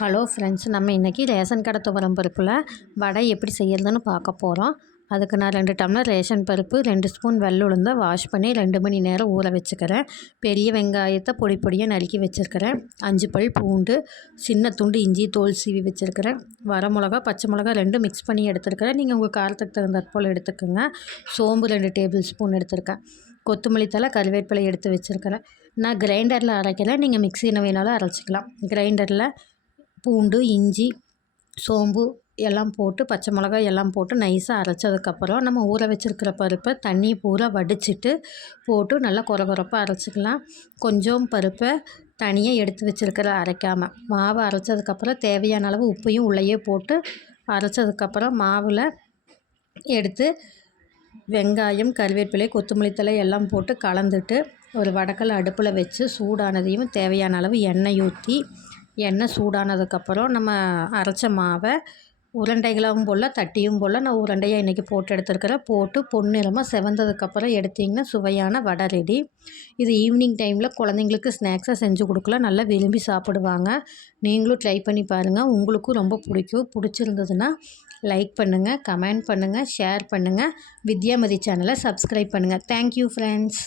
Hello friends, நம்ம இன்றைக்கி ration கடை துவரம் பருப்பில் வடை எப்படி செய்யறதுன்னு பார்க்க போகிறோம். அதுக்கு நான் 2 டம்ளர் ரேஷன் பருப்பு, 2 ஸ்பூன் வெள்ளுளுந்தை வாஷ் பண்ணி 2 மணி நேரம் ஊற வச்சுக்கிறேன். பெரிய வெங்காயத்தை பொடி பொடியாக நறுக்கி வச்சுருக்கிறேன். 5 பல் பூண்டு, சின்ன துண்டு இஞ்சி தோல் சீவி வச்சுருக்கிறேன். வரமிளகா, பச்சை மிளகா 2 மிக்ஸ் பண்ணி எடுத்துருக்கிறேன். நீங்கள் உங்கள் காரத்துக்கு தகுந்தாற் போல் எடுத்துக்கோங்க. சோம்பு 2 டேபிள் ஸ்பூன் எடுத்துருக்கேன். கொத்தமல்லி தழை, கருவேப்பிலை எடுத்து வச்சுருக்கிறேன். நான் கிரைண்டரில் அரைக்கலை, நீங்கள் மிக்சியில் வேணாலும் அரைச்சிக்கலாம். கிரைண்டரில் பூண்டு, இஞ்சி, சோம்பு எல்லாம் போட்டு, பச்சை மிளகாய் எல்லாம் போட்டு நைஸாக அரைச்சதுக்கப்புறம் நம்ம ஊற வச்சுருக்கிற பருப்பை தண்ணி பூரா வடிச்சிட்டு போட்டு நல்லா கொரகொரப்பாக அரைச்சிக்கலாம். கொஞ்சம் பருப்பை தனியாக எடுத்து வச்சுருக்கிற அரைக்காமல் மாவை அரைச்சதுக்கப்புறம் தேவையான அளவு உப்பையும் உள்ளேயே போட்டு அரைச்சதுக்கப்புறம் மாவில் எடுத்து வெங்காயம், கருவேப்பிலை, கொத்தமல்லி தழை எல்லாம் போட்டு கலந்துட்டு ஒரு வடக்கல் அடுப்பில் வச்சு சூடானதையும் தேவையான அளவு எண்ணெய் ஊற்றி எண்ணெய் சூடானதுக்கப்புறம் நம்ம அரைச்ச மாவை உருண்டைகளாகவும் போடலாம், தட்டியும் போடலாம். நான் உருண்டையாக இன்றைக்கி போட்டு எடுத்துருக்கிறேன். போட்டு பொன்னிறமாக செவந்ததுக்கப்புறம் எடுத்திங்கன்னா சுவையான வடை ரெடி. இது ஈவினிங் டைமில் குழந்தைங்களுக்கு ஸ்நாக்ஸாக செஞ்சு கொடுக்கலாம். நல்லா விரும்பி சாப்பிடுவாங்க. நீங்களும் ட்ரை பண்ணி பாருங்கள். உங்களுக்கும் ரொம்ப பிடிக்கும். பிடிச்சிருந்ததுன்னா லைக் பண்ணுங்கள், கமெண்ட் பண்ணுங்கள், ஷேர் பண்ணுங்கள். வித்யாமதி சேனலை சப்ஸ்கிரைப் பண்ணுங்கள். Thank you friends.